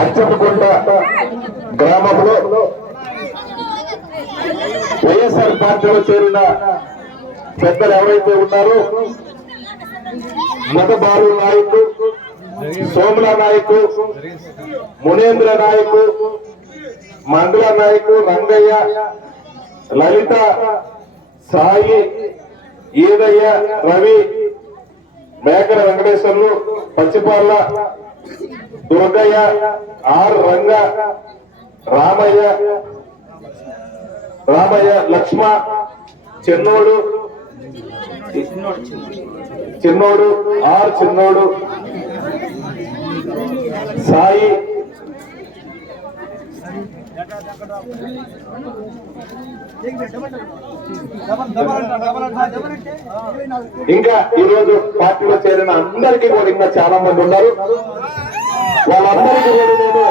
అచ్చంకుంట గ్రామంలో వైఎస్ఆర్ పార్టీలో చేరిన పెద్దలు ఎవరైతే ఉన్నారో మతబాలు నాయకు, సోమల నాయకు, మునేంద్ర నాయకు, మంగళ నాయకు, రంగయ్య, లలిత, సాయి, ఈదయ్య, రవి, మేకల వెంకటేశ్వర్లు, పచ్చిపార్ల, దుర్గయ్య, ఆర్ రంగ, రామయ్య, లక్ష్మ, చిన్నోడు, ఆర్ చిన్నోడు, సాయి, ఇంకా ఈరోజు పార్టీలో చేరిన అందరికీ కూడా ఇంకా చాలా మంది ఉన్నారు. వాళ్ళందరికీ కూడా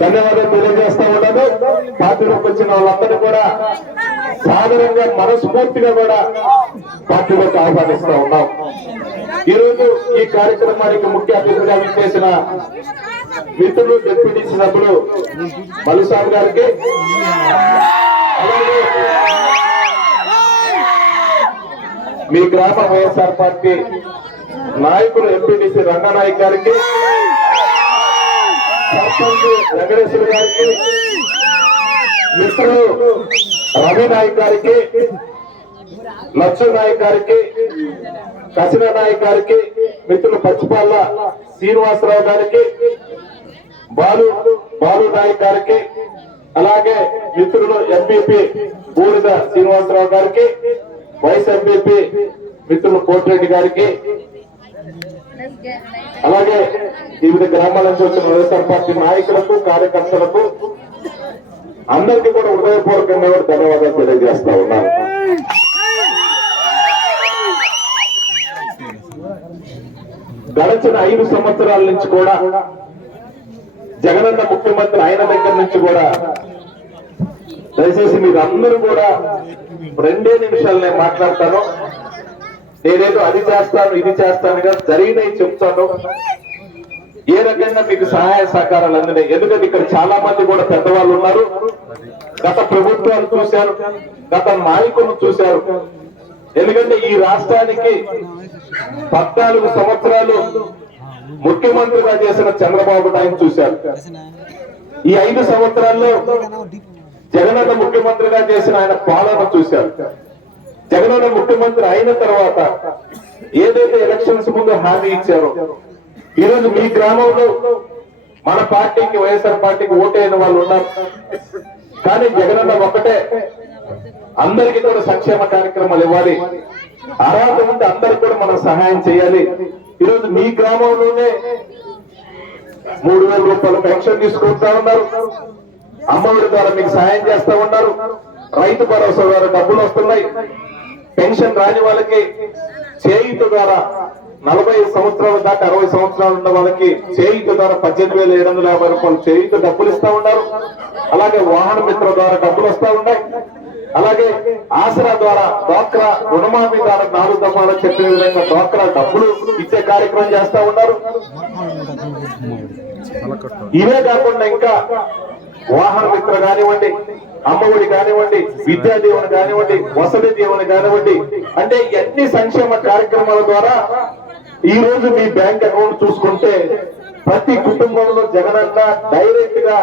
ధన్యవాదాలు తెలియజేస్తా ఉన్నాను. పార్టీలోకి వచ్చిన వాళ్ళందరూ కూడా సాధారణంగా మనస్ఫూర్తిగా కూడా పార్టీలోకి ఆహ్వానిస్తా ఉన్నాం. ఈరోజు ఈ కార్యక్రమానికి ముఖ్య అతిథిగా విచ్చేసిన మిత్రులు డిప్యూటీ సభ్యులు మల్లుస్వామి గారికి, అలాగే మీ గ్రామ వైఎస్ఆర్ పార్టీ నాయకులు ఎంపీటీసీ రంగనాయక్ గారికి, సర్పంచ్ వెంకటేశ్వర గారికి, మిత్రులు రవి నాయక్ గారికి, లక్ష్మీ నాయక్ గారికి, కసిన నాయక్ గారికి, మిత్రులు పచ్చిపాల్ల శ్రీనివాసరావు గారికి, బాలు నాయక్ గారికి, అలాగే మిత్రులు ఎంపీపీ బూడిద శ్రీనివాసరావు గారికి, వైస్ ఎంపీపీ మిత్రులు కోటిరెడ్డి గారికి, అలాగే వివిధ గ్రామాల నుంచి వచ్చిన వైఎస్ఆర్ పార్టీ నాయకులకు, కార్యకర్తలకు అందరికీ కూడా హృదయపూర్వకంగా కూడా ధన్యవాదాలు తెలియజేస్తా ఉన్నాను. గడచిన 5 సంవత్సరాల నుంచి కూడా జగనన్న ముఖ్యమంత్రి అయిన దగ్గర నుంచి కూడా దయచేసి మీరు అందరూ కూడా 2 నిమిషాలు నేను మాట్లాడతాను. నేనేదో అది చేస్తాను ఇది చేస్తాను కదా, జరిగినవి చెప్తాను. ఏ రకంగా మీకు సహాయ సహకారాలు అందినాయి. ఎందుకంటే ఇక్కడ చాలా మంది కూడా పెద్దవాళ్ళు ఉన్నారు. గత ప్రభుత్వాలు చూశారు, గత నాయకులను చూశారు. ఎందుకంటే ఈ రాష్ట్రానికి 14 సంవత్సరాలు ముఖ్యమంత్రిగా చేసిన చంద్రబాబు నాయుడు చూశారు. ఈ 5 సంవత్సరాల్లో జగనన్న ముఖ్యమంత్రిగా చేసిన ఆయన పాలన చూశారు. జగనన్న ముఖ్యమంత్రి అయిన తర్వాత ఏదైతే ఎలక్షన్స్ ముందు హామీ ఇచ్చారో, ఈరోజు మీ గ్రామంలో మన పార్టీకి వైఎస్ఆర్ పార్టీకి ఓటైన వాళ్ళు ఉన్నారు. కానీ జగనన్న ఒకటే, అందరికీ కూడా సంక్షేమ కార్యక్రమాలు ఇవ్వాలి, అర్హత ఉంటే అందరికి కూడా మనం సహాయం చేయాలి. ఈరోజు మీ గ్రామంలోనే 3,000 రూపాయల పెన్షన్ తీసుకుంటా ఉన్నారు. అమ్మఒడి ద్వారా మీకు సహాయం చేస్తా ఉన్నారు. రైతు భరోసా ద్వారా డబ్బులు వస్తున్నాయి. పెన్షన్ రాని వాళ్ళకి చేయూత ద్వారా 45 సంవత్సరాల దాకా 60 సంవత్సరాలు ఉన్న వాళ్ళకి చేయూత ద్వారా 18,750 రూపాయలు చేయూత డబ్బులు ఇస్తా ఉన్నారు. అలాగే వాహన మిత్ర ద్వారా డబ్బులు వస్తా ఉన్నాయి. అలాగే ఆసరా ద్వారా డ్వాక్రా రుణమాఫీ ద్వారా 4 దఫాలు చెప్పే విధంగా డ్వాక్రా డబ్బులు ఇచ్చే కార్యక్రమం చేస్తా ఉన్నారు. ఇవే కాకుండా ఇంకా వాహన మిత్ర కానివ్వండి, అమ్మఒడి కానివ్వండి, విద్యా దీవెన కానివ్వండి, వసతి దీవెన కానివ్వండి, అంటే ఎన్ని సంక్షేమ కార్యక్రమాల ద్వారా ఈ రోజు మీ బ్యాంక్ అకౌంట్ చూసుకుంటే ప్రతి కుటుంబంలో జగనన్న డైరెక్ట్ గా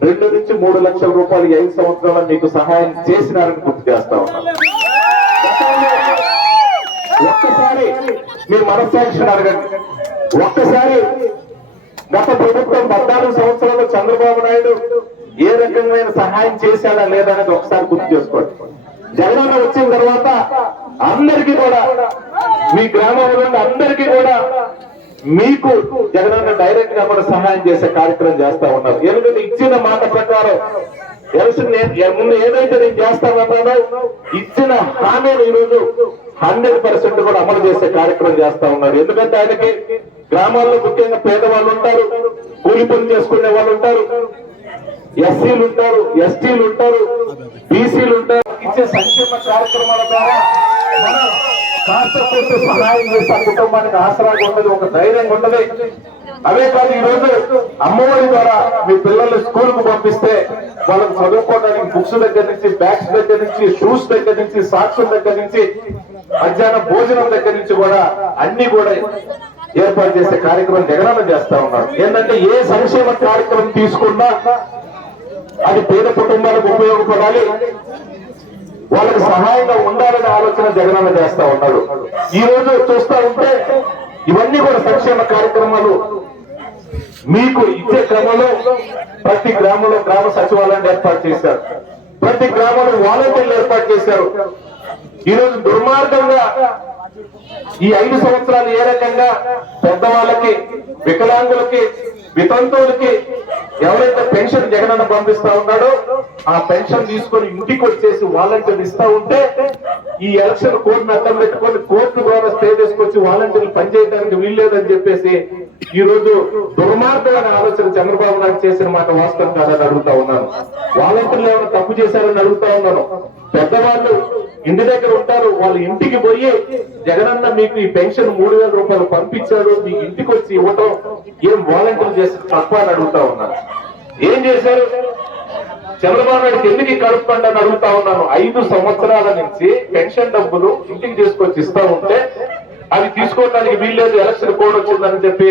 2 నుంచి 3 లక్షల రూపాయలు 5 సంవత్సరాలు మీకు సహాయం చేసినారని గుర్తు చేస్తా ఉన్నాను. ఒక్కసారి మీరు మనస్సాక్షిని అడగండి. ఒక్కసారి గత ప్రభుత్వం 14 సంవత్సరాలు చంద్రబాబు నాయుడు ఏ రకమైన సహాయం చేశాడా లేదనేది ఒకసారి గుర్తు చేసుకోండి. జగనన్న వచ్చిన తర్వాత అందరికీ కూడా మీ గ్రామంలో అందరికీ కూడా మీకు జగనన్న డైరెక్ట్ గా కూడా సహాయం చేసే కార్యక్రమం చేస్తా ఉన్నారు. ఎందుకంటే ఇచ్చిన మాట ప్రకారం ముందు ఏదైతే నేను చేస్తానన్నానో ఇచ్చిన హామీలు ఈరోజు 100% కూడా అమలు చేసే కార్యక్రమం చేస్తా ఉన్నారు. ఎందుకంటే ఆయనకి గ్రామాల్లో ముఖ్యంగా పేదవాళ్ళు ఉంటారు, కూలి పని చేసుకునే వాళ్ళు ఉంటారు, ఎస్సీలు ఉంటారు, ఎస్టీలు ఉంటారు, బీసీలు ఉంటారు. ఇచ్చే సంక్షేమ కార్యక్రమాల ద్వారా కాస్త కొంత సహాయం చేసి ఆ కుటుంబానికి ఆసరాగా ఉన్నది, ఒక ధైర్యంగా ఉన్నది. అవే కాదు, ఈ రోజు అమ్మఒడి ద్వారా మీ పిల్లలు స్కూల్ కు పంపిస్తే వాళ్ళకు చదువుకోవడానికి బుక్స్ దగ్గర నుంచి, బ్యాగ్స్ దగ్గర నుంచి, షూస్ దగ్గర నుంచి, సాక్స్ దగ్గర నుంచి, మధ్యాహ్నం భోజనం దగ్గర నుంచి కూడా అన్ని కూడా ఏర్పాటు చేసే కార్యక్రమం జగనన్న చేస్తా ఉన్నారు. ఏంటంటే ఏ సంక్షేమ కార్యక్రమం తీసుకున్నా అది పేద కుటుంబాలకు ఉపయోగపడాలి, వాళ్ళకి సహాయంగా ఉండాలనే ఆలోచన జగనన్న చేస్తా ఉన్నాడు. ఈ రోజు చూస్తా ఉంటే ఇవన్నీ కూడా సంక్షేమ కార్యక్రమాలు మీకు ఇచ్చే క్రమంలో ప్రతి గ్రామంలో గ్రామ సచివాలయాన్ని ఏర్పాటు చేశారు, ప్రతి గ్రామంలో వాలంటీర్లు ఏర్పాటు చేశారు. ఈరోజు దుర్మార్గంగా ఈ 5 సంవత్సరాలు ఏ రకంగా పెద్దవాళ్ళకి, వికలాంగులకి, వితంతువులకి ఎవరైతే పెన్షన్ జగనన్న పంపిస్తా ఉన్నాడో ఆ పెన్షన్ తీసుకొని ఇంటికి వచ్చేసి వాలంటీర్లు ఇస్తా ఉంటే ఈ ఎలక్షన్ కోర్టును అడ్డం పెట్టుకొని కోర్టు ద్వారా స్టే తీసుకొచ్చి వాలంటీర్లు పనిచేయడానికి వీల్లేదని చెప్పేసి ఈ రోజు దుర్మార్గమైన ఆలోచన చంద్రబాబు నాయుడు చేసిన మాట వాస్తవం కాదని అడుగుతా ఉన్నాను. వాలంటీర్లు ఏమైనా తప్పు చేశారని అడుగుతా ఉన్నాను. పెద్దవాళ్ళు ఇంటి దగ్గర ఉంటారు, వాళ్ళ ఇంటికి పోయి జగనన్న మీకు ఈ పెన్షన్ 3000 రూపాయలు పంపించాడు, మీకు ఇంటికి వచ్చి ఇవ్వటం ఏం వాలంటీర్లు చేసిన తప్ప అని అడుగుతా ఉన్నాను. ఏం చేశారు చంద్రబాబు నాయుడుకి ఎందుకు కడుపుకోండి అని అడుగుతా ఉన్నాను. 5 సంవత్సరాల నుంచి పెన్షన్ డబ్బులు ఇంటికి తీసుకొచ్చి ఇస్తా ఉంటే అవి తీసుకోవడానికి వీల్లేదు, ఎలక్షన్ కోడ్ వచ్చిందని చెప్పి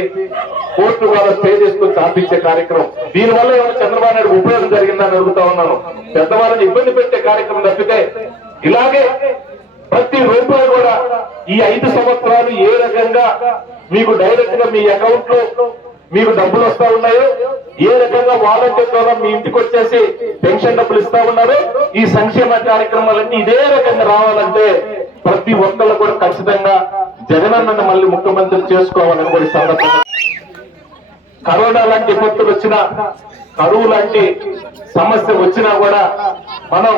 కోర్టు వాళ్ళ స్టే చేసుకొని ఆపించే కార్యక్రమం. దీనివల్ల ఏమైనా చంద్రబాబు నాయుడు ఉపయోగం జరిగిందని అడుగుతా ఉన్నాను. పెద్దవాళ్ళని ఇబ్బంది పెట్టే కార్యక్రమం తప్పితే ఇలాగే ప్రతి రూపాయి కూడా ఈ 5 సంవత్సరాలు ఏ రకంగా మీకు డైరెక్ట్ గా మీ అకౌంట్ లో మీకు డబ్బులు వస్తా ఉన్నాయో, ఏ రకంగా వాలంటీర్ ద్వారా మీ ఇంటికి వచ్చేసి పెన్షన్ డబ్బులు ఇస్తా ఉన్నారో, ఈ సంక్షేమ కార్యక్రమాలన్నీ ఇదే రకంగా రావాలంటే ప్రతి ఒక్కళ్ళు కూడా ఖచ్చితంగా జగనన్నను మళ్ళీ ముఖ్యమంత్రి చేసుకోవాలని కూడా సందర్భంగా, కరోనా లాంటి విపత్తులు వచ్చినా, కరువు లాంటి సమస్య వచ్చినా కూడా మనం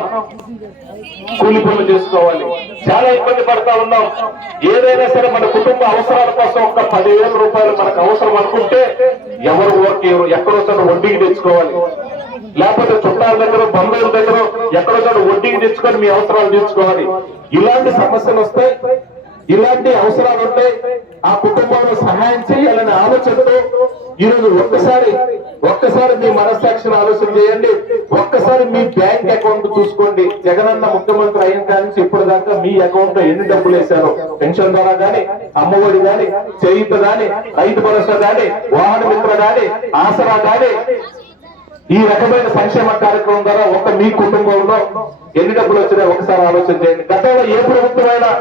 కూలి పనులు చేసుకోవాలి. చాలా ఇబ్బంది పడతా ఉన్నాం. ఏదైనా సరే మన కుటుంబ అవసరాల కోసం ఒక 10,000 రూపాయలు మనకు అవసరం అనుకుంటే ఎవరు ఊరికి ఎక్కడో చోట వడ్డీకి తెచ్చుకోవాలి, లేకపోతే చుట్టాల దగ్గర, బంధువుల దగ్గర ఎక్కడో చోట వడ్డీకి తెచ్చుకొని మీ అవసరాలు తీర్చుకోవాలి. ఇలాంటి సమస్యలు వస్తాయి, ఇలాంటి అవసరాలు ఉంటాయి. ఆ కుటుంబంలో సహాయం చేయాలనే ఆలోచనతో ఈరోజు ఒక్కసారి మీ మనస్సాక్షిని ఆలోచన చేయండి. ఒక్కసారి మీ బ్యాంక్ అకౌంట్ చూసుకోండి. జగనన్న ముఖ్యమంత్రి అయిన కాడి నుంచి ఇప్పటిదాకా మీ అకౌంట్ లో ఎన్ని డబ్బులు వేశారో, పెన్షన్ ద్వారా గాని, అమ్మఒడి గాని, చేయూత గాని, రైతు భరోసా గాని, వాహన మిత్ర గాని, ఆసరా గాని, ఈ రకమైన సంక్షేమ కార్యక్రమం ద్వారా ఒక మీ కుటుంబంలో ఎన్ని డబ్బులు వచ్చినాయో ఒకసారి ఆలోచన చేయండి. గతంలో ఏ ప్రభుత్వమైనా,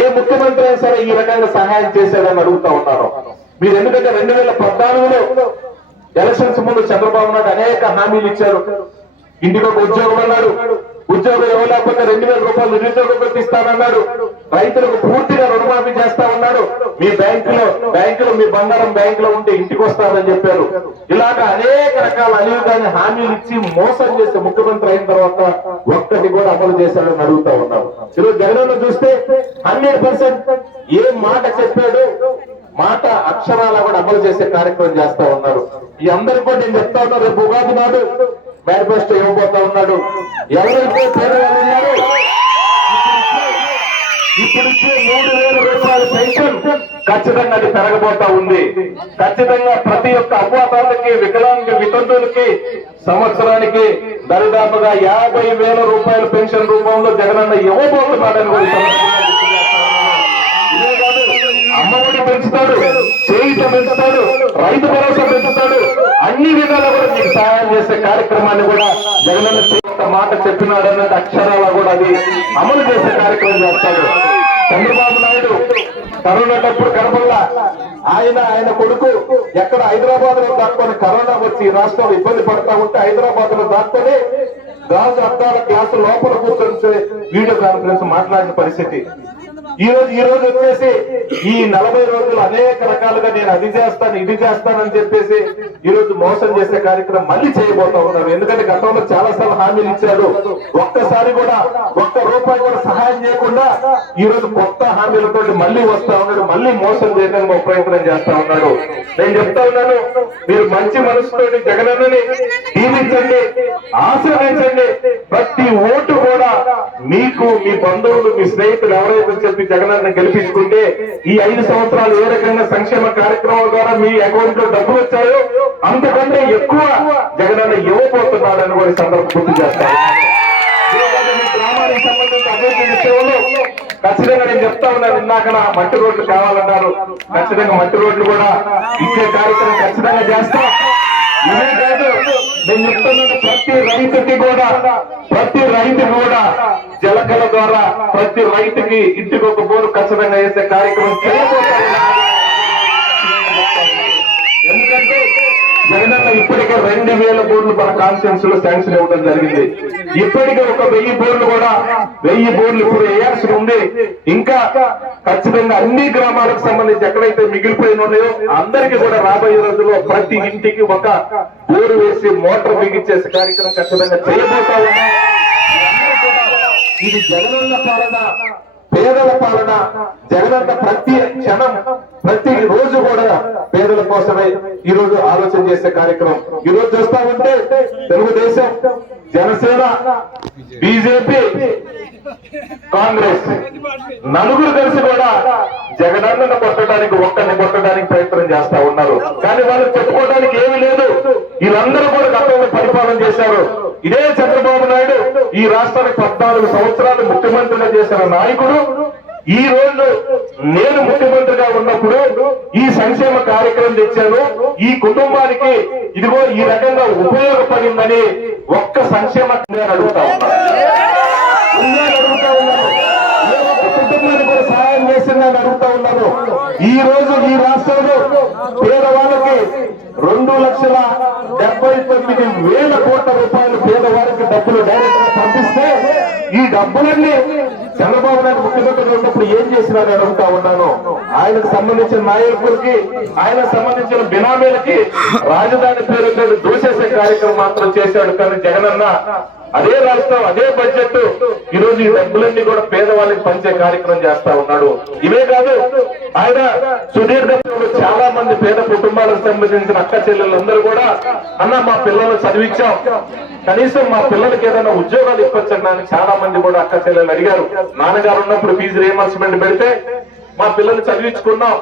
ఏ ముఖ్యమంత్రి అయినా సరే ఈ రకంగా సహాయం చేశాడని అడుగుతా ఉన్నారు మీరు. ఎందుకంటే 2014లో ఎలక్షన్స్ ముందు చంద్రబాబు నాయుడు అనేక హామీలు ఇచ్చారు. ఇంటికి ఒక ఉద్యోగం అన్నాడు, ఉద్యోగం ఇవ్వలేకపోతే 2,000 రూపాయలు నిరుద్యోగ భృతి ఇస్తానన్నాడు. రైతులకు పూర్తిగా రుణమాఫీ చేస్తా ఉన్నాడు. మీ బ్యాంకులో మీ బంగారం బ్యాంకులో ఉంటే ఇంటికి వస్తారని చెప్పారు. ఇలాగా అనేక రకాల అలివిగాని హామీలు ఇచ్చి మోసం చేసే ముఖ్యమంత్రి అయిన తర్వాత ఒక్కటి కూడా అమలు చేశాడని అడుగుతా ఉన్నారు. ఈరోజు జగనన్న చూస్తే 100% ఏ మాట చెప్పాడు, మాట అక్షరాల కూడా అమలు చేసే కార్యక్రమం చేస్తా ఉన్నారు. ఈ అందరికీ కూడా నేను చెప్తా ఉన్నా, రేపు ఉగాది నాడు మేనిఫెస్టో ఇవ్వబోతా ఉన్నాడు. ఎవరైతే పేదవాళ్ళు ఉన్నారో ఇప్పుడిచ్చే 3,000 రూపాయల పెన్షన్ ఖచ్చితంగా అది పెరగబోతా ఉంది. ఖచ్చితంగా ప్రతి ఒక్క అవ్వాతాతకి, వికలాంగ వితంతువులకి సంవత్సరానికి దరిదాపుగా 50,000 రూపాయల పెన్షన్ రూపంలో జగనన్న ఇవ్వబోతున్నాడని కూడా ఇదే కాదు, అమ్మఒడి పెంచుతాడు, చేయూత పెంచుతాడు, రైతు భరోసా పెంచుతాడు. అన్ని విధాలా కూడా మీకు సహాయం చేసే కార్యక్రమాన్ని కూడా జగనన్న మాట చెప్పినాడన్నట్టు అక్షరాల కూడా అది అమలు చేసే కార్యక్రమం చేస్తాడు. చంద్రబాబు నాయుడు కరోనాటప్పుడు కనపల్లా ఆయన కొడుకు ఎక్కడ హైదరాబాద్ లో దాక్కొని కరోనా వచ్చి రాష్ట్రంలో ఇబ్బంది పడతా ఉంటే హైదరాబాద్ లో దాక్కొని గాజు అద్దాల గ్లాసు లోపల కూర్చొని వీడియో కాన్ఫరెన్స్ మాట్లాడిన పరిస్థితి. ఈ రోజు వచ్చేసి ఈ 40 రోజులు అనేక రకాలుగా నేను అది చేస్తాను, ఇది చేస్తానని చెప్పేసి ఈ రోజు మోసం చేసే కార్యక్రమం మళ్ళీ చేయబోతా ఉన్నారు. ఎందుకంటే గతంలో చాలా సార్లు హామీలు ఇచ్చాడు, ఒక్కసారి కూడా ఒక్క రూపాయి కూడా సహాయం చేయకుండా ఈ రోజు కొత్త హామీలతో మళ్ళీ వస్తా ఉన్నాడు, మళ్ళీ మోసం చేయడానికి ఒక ప్రయత్నం చేస్తా ఉన్నాడు. నేను చెప్తా ఉన్నాను, మీరు మంచి మనసుతో జగనన్నని దీవించండి, ఆశీర్వదించండి. ప్రతి ఓటు కూడా మీకు, మీ బంధువులు, మీ స్నేహితులు ఎవరైతే చెప్పి చెప్పి జగనన్న గెలిపించుకుంటే ఈ 5 సంవత్సరాలు ఏ రకంగా సంక్షేమ కార్యక్రమాల ద్వారా మీ అకౌంట్ లో డబ్బులు వచ్చాయో అంతకంటే ఎక్కువ జగనన్న ఇవ్వబోతున్నాడని కూడా సందర్భం గుర్తు చేస్తారు. గ్రామానికి సంబంధించిన అభివృద్ధి విషయంలో ఖచ్చితంగా నేను చెప్తా ఉన్నాను. ఇందాక మట్టి రోడ్లు కావాలన్నారు. ఖచ్చితంగా మట్టి రోడ్లు కూడా ఇచ్చే కార్యక్రమం ఖచ్చితంగా చేస్తాం. ఇదే కాదు, నేను చెప్తున్నాను, ప్రతి రైతు కూడా జలకళ ద్వారా ప్రతి రైతుకి ఇంటికి ఒక బోరు ఖచ్చితంగా వేసే కార్యక్రమం చేయబోతాం. ఎందుకంటే జగనన్న ఇప్పటికే 2000 బోర్లు మన కాన్స్టిట్యూన్స్ లో శాంక్షన్ ఇవ్వడం జరిగింది. ఇప్పటికే ఒక 1000 బోర్లు కూడా 1000 బోర్లు ఇప్పుడు వేయాల్సి ఉంది. ఇంకా ఖచ్చితంగా అన్ని గ్రామాలకు సంబంధించి ఎక్కడైతే మిగిలిపోయిన ఉన్నాయో అందరికీ కూడా రాబోయే రోజుల్లో ప్రతి ఇంటికి ఒక బోరు వేసి మోటార్ బిగించేసే కార్యక్రమం ఖచ్చితంగా చేయబోతా ఉన్నాం. ఇది జగనన్న పాలన, పేదల పాలన. జగనన్న ప్రతి క్షణం ప్రతి రోజు కూడా పేదల కోసమే ఈ రోజు ఆలోచన చేసే కార్యక్రమం. ఈ రోజు చూస్తా ఉంటే తెలుగుదేశం, జనసేన, బీజేపీ, కాంగ్రెస్ నలుగురు కలిసి కూడా జగనన్నను కొట్టడానికి, ఒక్కరిని కొట్టడానికి ప్రయత్నం చేస్తా ఉన్నారు. కానీ వాళ్ళు చెప్పుకోవడానికి ఏమీ లేదు. వీళ్ళందరూ కూడా గతంలో పరిపాలన చేశారు. ఇదే చంద్రబాబు నాయుడు ఈ రాష్ట్రానికి 14 సంవత్సరాలు ముఖ్యమంత్రిగా చేసిన నాయకుడు. ఈ రోజు నేను ముఖ్యమంత్రిగా ఉన్నప్పుడు ఈ సంక్షేమ కార్యక్రమం తెచ్చాను, ఈ కుటుంబానికి ఇదిగో ఈ రకంగా ఉపయోగపడిందని ఒక్క సంక్షేమ అడుగుతా ఉన్నాను. కుటుంబానికి కూడా సహాయం చేసిందని అడుగుతా ఉన్నాను. ఈ రోజు ఈ రాష్ట్రంలో పేదవాళ్ళకి 2,79,000 కోట్ల రూపాయలు పేదవారికి డబ్బులు డైరెక్ట్ గా పంపిస్తే ఈ డబ్బులన్నీ చంద్రబాబు నాయుడు ముఖ్యమంత్రిగా ఉన్నప్పుడు ఏం చేసినారని అడుగుతా ఉన్నాను. ఆయనకు సంబంధించిన నాయకులకి, ఆయనకు సంబంధించిన బినామీలకి రాజధాని పేరుతో దూసేసే కార్యక్రమం మాత్రం చేశాడు. కానీ జగనన్న అదే రాష్ట్రం, అదే బడ్జెట్ ఈ రోజు ఈ డబ్బులన్నీ కూడా పేదవాళ్ళకి పంచే కార్యక్రమం చేస్తా ఉన్నాడు. ఇవే కాదు, ఆయన సుదీర్ఘంలో చాలా మంది పేద కుటుంబాలకు సంబంధించిన అక్క చెల్లెలందరూ కూడా అన్న మా పిల్లలు చదివించాం, కనీసం మా పిల్లలకి ఏదైనా ఉద్యోగాలు ఇవ్వచ్చండి అని చాలా మంది కూడా అక్క చెల్లెలు అడిగారు. నాన్నగారు ఉన్నప్పుడు ఫీజు రీఎంబర్స్మెంట్ పెడితే మా పిల్లలు చదివించుకున్నాం,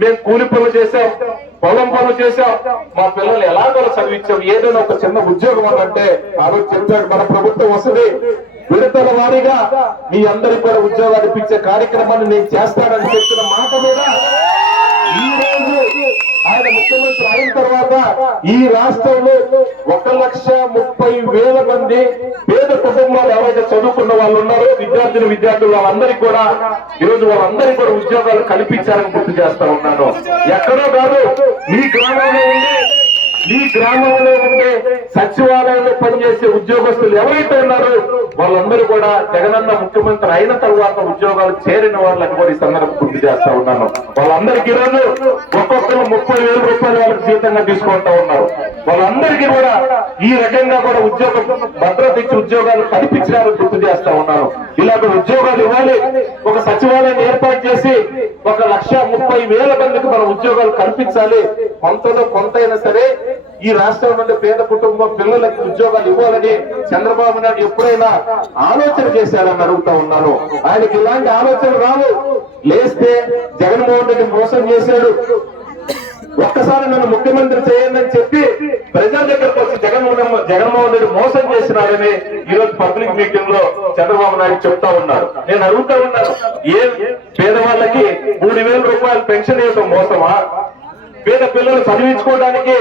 మేము కూలి పనులు చేశాం, పొలం పనులు చేశాం, మా పిల్లలు ఎలాగో చదివించాం, ఏదైనా ఒక చిన్న ఉద్యోగం అనంటే ఆ రోజు చెప్పాడు మన ప్రభుత్వం వస్తుంది, విడతల వారీగా మీ అందరికి కూడా ఉద్యోగాలు ఇప్పించే కార్యక్రమాన్ని నేను చేస్తానని చెప్పిన మాట మీద ఈ రోజు ఆయన ముఖ్యమంత్రి అయిన తర్వాత ఈ రాష్ట్రంలో 1,30,000 మంది పేద కుటుంబాలు ఎవరైతే చదువుకున్న వాళ్ళు ఉన్నారో విద్యార్థులు వాళ్ళందరికీ కూడా ఈరోజు వాళ్ళందరికీ కూడా ఉద్యోగాలు కల్పించాలని గుర్తు చేస్తా ఉన్నాను. ఎక్కడో కాదు, ఈ గ్రామంలో ఉండే సచివాలయంలో పనిచేసే ఉద్యోగస్తులు ఎవరైతే ఉన్నారో వాళ్ళందరూ కూడా జగనన్న ముఖ్యమంత్రి అయిన తర్వాత ఉద్యోగాలు చేరిన వాళ్ళని కూడా ఈ సందర్భం గుర్తు చేస్తా ఉన్నాను. వాళ్ళందరికీ ఈరోజు ఒక్కొక్కరు 30,000 రూపాయలు వాళ్ళకి జీతంగా తీసుకుంటా ఉన్నారు. వాళ్ళందరికీ కూడా ఈ రకంగా కూడా ఉద్యోగ భద్రత ఇచ్చి ఉద్యోగాలు కల్పించాలని గుర్తు చేస్తా ఉన్నాను. ఇలాగ ఉద్యోగాలు ఇవ్వాలి, ఒక సచివాలయం ఏర్పాటు చేసి 1,30,000 మందికి మనం ఉద్యోగాలు కల్పించాలి. కొంతైనా సరే ఈ రాష్ట్రం నుండి పేద కుటుంబం పిల్లలకి ఉద్యోగాలు ఇవ్వాలని చంద్రబాబు నాయుడు ఎప్పుడైనా ఆలోచన చేశారని అడుగుతా ఉన్నాను. ఆయనకి ఇలాంటి ఆలోచనలు రావు. లేస్తే జగన్మోహన్ రెడ్డి మోసం చేశాడు, ఒక్కసారి నన్ను ముఖ్యమంత్రి చేయండి అని చెప్పి ప్రజల దగ్గరకు వచ్చి జగన్మోహన్ రెడ్డి మోసం చేసినారని ఈ రోజు పబ్లిక్ మీటింగ్ లో చంద్రబాబు నాయుడు చెప్తా ఉన్నారు. నేను అడుగుతా ఉన్నాను, ఏ పేదవాళ్ళకి 3,000 రూపాయలు పెన్షన్ ఇవ్వడం మోసమా? పేద పిల్లలు చదివించుకోవడానికి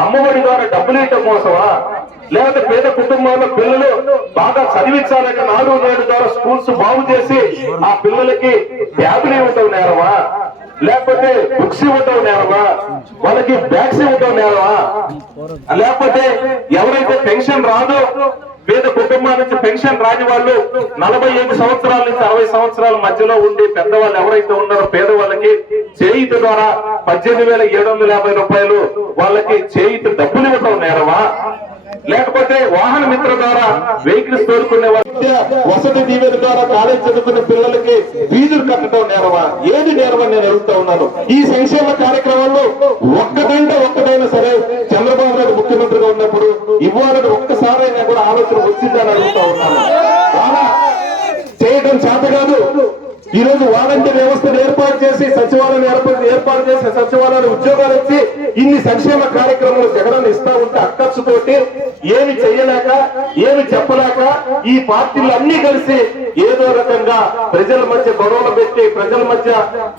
అమ్మఒడి ద్వారా డబ్బులు ఇవ్వడం మోసమా? లేకపోతే పేద కుటుంబాల్లో పిల్లలు బాగా చదివించాలని 4 నేడు ద్వారా స్కూల్స్ బాగు చేసి ఆ పిల్లలకి బ్యాగులు ఇవ్వటం నేరమా? లేకపోతే బుక్స్ ఇవ్వటం నేరమా? వాళ్ళకి బ్యాగ్స్ ఇవ్వటం నేరమా? లేకపోతే ఎవరైతే పెన్షన్ రాదో పేద కుటుంబాల నుంచి పెన్షన్ రాని వాళ్ళు 45 సంవత్సరాల నుంచి 60 సంవత్సరాల మధ్యలో ఉండి పెద్దవాళ్ళు ఎవరైతే ఉన్నారో పేదవాళ్ళకి చేయూత ద్వారా 18,750 రూపాయలు వాళ్ళకి చేయూత డబ్బులు ఇవ్వటం నేరమా? లేకపోతే వాహన మిత్ర ద్వారా వెహికల్స్ తోడుకునే వసతి దీవెన ద్వారా కాలేజ్ చదువుకునే పిల్లలకి ఫీజులు కట్టడం నేరమా? ఏది నేరమని నేను అడుగుతా ఉన్నాను. ఈ సంక్షేమ కార్యక్రమంలో ఒక్కటైనా సరే చంద్రబాబు నాయుడు ముఖ్యమంత్రిగా ఉన్నప్పుడు ఇవ్వాలని ఒక్కసారైనా కూడా ఆలోచన వచ్చిందని అడుగుతా ఉన్నాను. చాలా చేయడం చేత కాదు. ఈ రోజు వాళ్ళ సచివాలయాలు ఉద్యోగాలు ఇచ్చి ఇన్ని సంక్షేమ కార్యక్రమాలు జగనన్న ఇస్తా ఉంటే అక్కర్చుతోటి ఏమి చేయలేక ఏమి చెప్పలేక ఈ పార్టీలు అన్ని కలిసి ఏదో రకంగా ప్రజల మధ్య గొడవలు పెట్టి ప్రజల మధ్య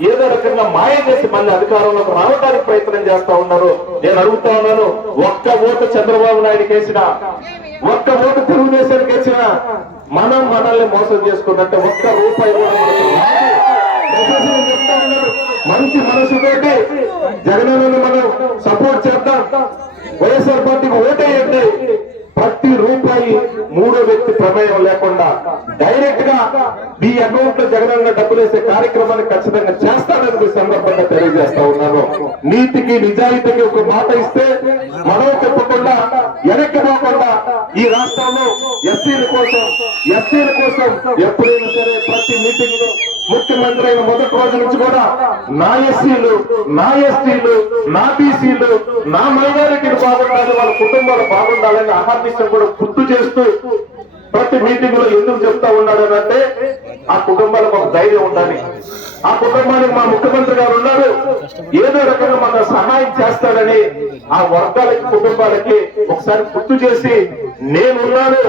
ఏదో రకంగా మాయ చేసి మళ్ళీ అధికారంలోకి రావడానికి ప్రయత్నం చేస్తా ఉన్నారు. నేను అడుగుతా ఉన్నాను, ఒక్క ఓటు చంద్రబాబు నాయుడుకి వేసిన, ఒక్క ఓటు తెలుగుదేశానికి వేసిన మనం మనల్ని మోసం చేసుకున్నట్టే ఒక్క రూపాయి కూడా మంచి మనసుతోటి జగనన్నను మనం సపోర్ట్ చేద్దాం. వైఎస్ఆర్ పార్టీకి ఓటేయండి. ప్రతి రూపాయి మూడో వ్యక్తి ప్రమేయం లేకుండా డైరెక్ట్ గా మీ అకౌంట్ లో జగనన్న డబ్బులు వేసే కార్యక్రమాన్ని ఖచ్చితంగా చేస్తానని సందర్భంగా తెలియజేస్తా ఉన్నాను. నీతికి నిజాయితీకి ఒక మాట ఇస్తే మనం చెప్పకుండా వెనక్కి పోకుండా ఈ రాష్ట్రంలో ఎస్సీల కోసం ఎప్పుడైనా సరే ప్రతి మీటింగ్ లో ముఖ్యమంత్రి అయిన మొదటి రోజు నుంచి కూడా నా ఎస్సీలు, నా ఎస్టీలు, నా బీసీలు, నా మైనారిటీలు బాగుండాలి, వాళ్ళ కుటుంబాలు బాగుండాలని ఆహర్నిశం కూడా గుర్తు చేస్తూ ప్రతి మీటింగ్ లో ఎందుకు చెప్తా ఉన్నాడు అంటే ఆ కుటుంబాలకు ఒక ధైర్యం ఉండాలి. ఆ కుటుంబానికి మా ముఖ్యమంత్రి గారు ఉన్నారు, ఏదో రకంగా మాకు సహాయం చేస్తాడని ఆ వర్గాలకి కుటుంబాలకి ఒకసారి గుర్తు చేసి నేనున్నాను,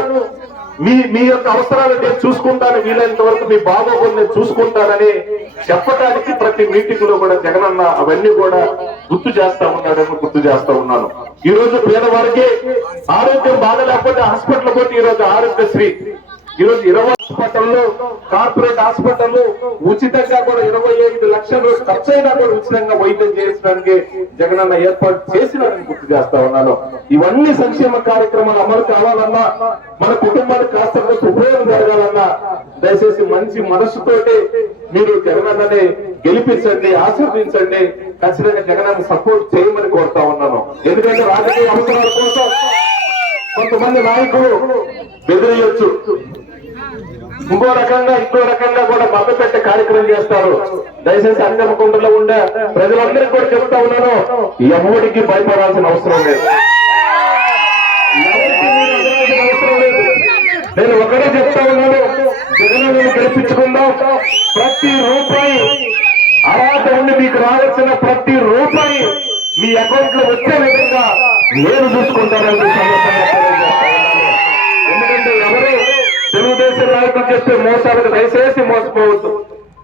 మీ యొక్క అవసరాలు నేను చూసుకుంటాను, వీలైనంత వరకు మీ బాగోగులు నేను చూసుకుంటానని చెప్పడానికి ప్రతి మీటింగ్ లో కూడా జగనన్న అవన్నీ కూడా గుర్తు చేస్తా ఉన్నాడని గుర్తు చేస్తా ఉన్నాను. ఈ రోజు పేదవారికి ఆరోగ్యం బాగలేకపోతే హాస్పిటల్ పోతే ఈ రోజు ఆరోగ్యశ్రీ, ఈ రోజు 20 హాస్పిటల్లో కార్పొరేట్ హాస్పిటల్లో ఉచితంగా కూడా 25 లక్షలు ఖర్చు అయినా కూడా ఉచితంగా వైద్యం చేయించడానికి జగనన్న ఏర్పాటు చేసినారని గుర్తు చేస్తా ఉన్నాను. ఇవన్నీ సంక్షేమ కార్యక్రమాలు అమలు కావాలన్నా, మన కుటుంబానికి కాస్త ఉపయోగం జరగాలన్నా దయచేసి మంచి మనసుతోటి మీరు జగనన్నని గెలిపించండి, ఆశీర్వదించండి. ఖచ్చితంగా జగనన్న సపోర్ట్ చేయమని కోరుతా ఉన్నాను. ఎందుకంటే రాజకీయ అవసరాల కోసం కొంతమంది నాయకులు బెదిరియొచ్చు, ఇంకో రకంగా కూడా మభ్య పెట్టే కార్యక్రమం చేస్తారు. దయచేసి అంజనకుంటలో ఉండే ప్రజలందరికీ కూడా చెప్తా ఉన్నాను, ఎవరికి భయపడాల్సిన అవసరం లేదు. నేను ఒకటే చెప్తా ఉన్నాను, జగనన్నను గెలిపించుకుందాం. ప్రతి రూపాయి అర్హత ఉండి మీకు రావాల్సిన ప్రతి రూపాయి మీ అకౌంట్ లో వచ్చే విధంగా నేను చూసుకుంటానని ఎందుకంటే ఎవరు తెలుగుదేశం నాయకులు చెప్పే మోసాలకు దయచేసి మోసపోవద్దు.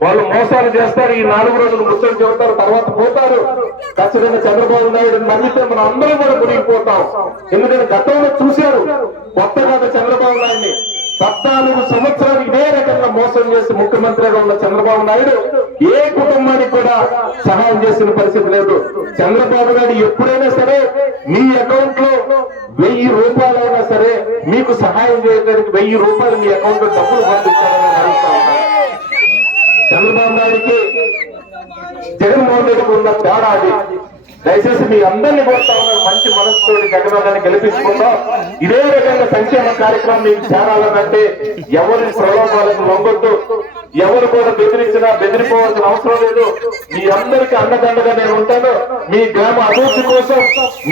వాళ్ళు మోసాలు చేస్తారు, ఈ 4 రోజులు ముచ్చట చెబుతారు, తర్వాత పోతారు. ఖచ్చితంగా చంద్రబాబు నాయుడు నమ్మితే మనం అందరం కూడా మునిగిపోతాం. ఎందుకంటే గతంలో చూశారు, కొత్తగా చంద్రబాబు నాయుడిని 14 సంవత్సరాలు ఇదే రకంగా మోసం చేసి ముఖ్యమంత్రిగా ఉన్న చంద్రబాబు నాయుడు ఏ కుటుంబానికి కూడా సహాయం చేసిన పరిస్థితి లేదు. చంద్రబాబు నాయుడు ఎప్పుడైనా సరే మీ అకౌంట్ లో 1000 రూపాయలైనా సరే మీకు సహాయం చేయడానికి 1000 రూపాయలు మీ అకౌంట్ లో డబ్బులు పంపించాలని అడుగుతా ఉన్నాను. చంద్రబాబు నాయుడికి జగన్మోహన్ రెడ్డికి ఉన్న తేడా అది. దయచేసి మీ అందరినీ కోరుతా ఉన్నారు, మంచి మనసుతో జగనన్నని గెలిపించుకుందాం. ఇదే రకంగా సంక్షేమ కార్యక్రమం మీకు చేరాలనంటే ఎవరి ప్రలోభాలకు లొంగొద్దు, ఎవరు కూడా బెదిరించినా బెదిరిపోవాల్సిన అవసరం లేదు. మీ అందరికీ అండదండగా నేను ఉంటాను. మీ గ్రామ అభివృద్ధి కోసం,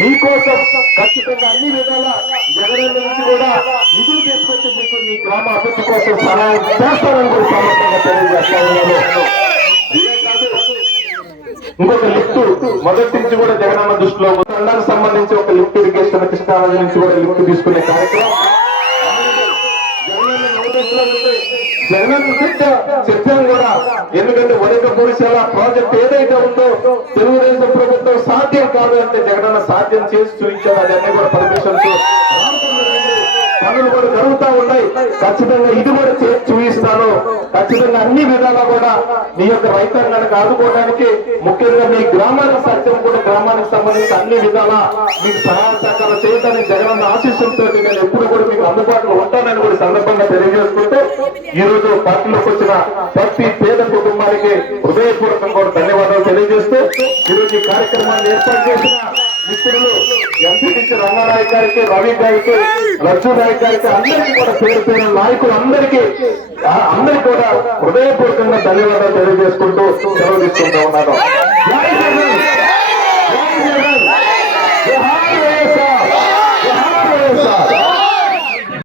మీకోసం ఖచ్చితంగా అన్ని విధాలా జగనన్న నుంచి కూడా నిధులు తీసుకొచ్చి మీకు మీ గ్రామ అభివృద్ధి కోసం సహాయం చేస్తానని కూడా సమర్థంగా తెలియజేస్తా ఉన్నాను. ఇంకొక లిఫ్ట్ మొదటి నుంచి కూడా జగనన్న దృష్టిలో తండానికి సంబంధించి ఒక లిఫ్ట్ ఇరిగేషన్ కృష్ణానది నుంచి కూడా లిఫ్ట్ తీసుకునే కార్యక్రమం జగనన్న చెప్పాను కూడా. ఎందుకంటే వరిక పురుషాల ప్రాజెక్ట్ ఏదైతే ఉందో తెలుగుదేశం ప్రభుత్వం సాధ్యం కాదు అంటే జగనన్న సాధ్యం చేసి చూపించారు. అదన్నీ కూడా పర్మిషన్స్ పనులు కూడా జరుగుతూ ఉన్నాయి. ఖచ్చితంగా ఇది కూడా చేసి చూపిస్తాను. ఖచ్చితంగా అన్ని విధాలా కూడా మీ యొక్క రైతాంగానికి ఆదుకోవడానికి, ముఖ్యంగా మీ గ్రామానికి సత్యం కూడా గ్రామానికి సంబంధించి అన్ని విధాలా మీకు సహాయ సహకారం చేయడానికి జగనన్న ఆశీస్సులతో నేను ఎప్పుడు కూడా మీకు అందుబాటులో ఉంటానని కూడా సందర్భంగా తెలియజేసుకుంటూ ఈ రోజు పార్టీలోకి వచ్చిన ప్రతి పేద కుటుంబానికి హృదయపూర్వకంగా కూడా ధన్యవాదాలు తెలియజేస్తూ ఈరోజు ఈ కార్యక్రమాన్ని ఏర్పాటు చేసిన మిత్రులు ఎంపీటీసీ రంగానాయక్ గారికి, రవి గారికి, లక్ష్మీ నాయక్ గారికి, అందరికీ కూడా పేరు పేరు నాయకులు అందరికీ కూడా హృదయపూర్వకంగా ధన్యవాదాలు తెలియజేసుకుంటూ సెలవు తీసుకుంటూ ఉన్నాను.